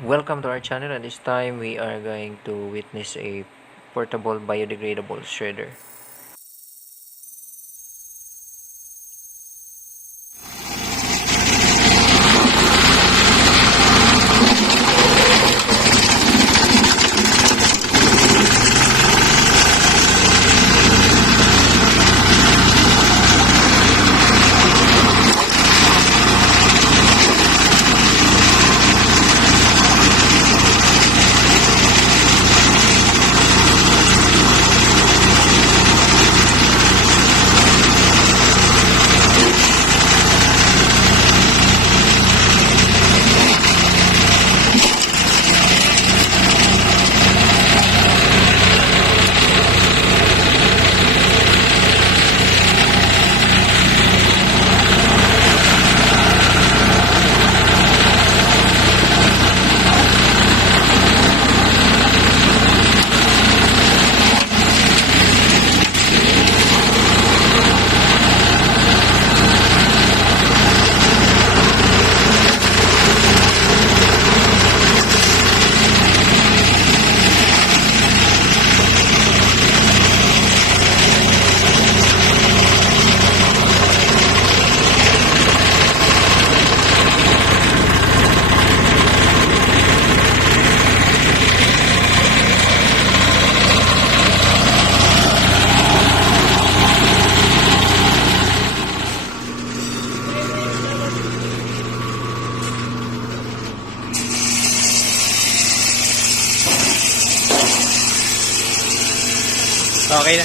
Welcome to our channel, and this time we are going to witness a portable biodegradable shredder. Okay na.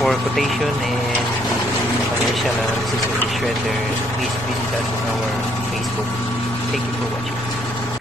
For quotation and financial analysis of the shredder, please visit us on our Facebook. Thank you for watching.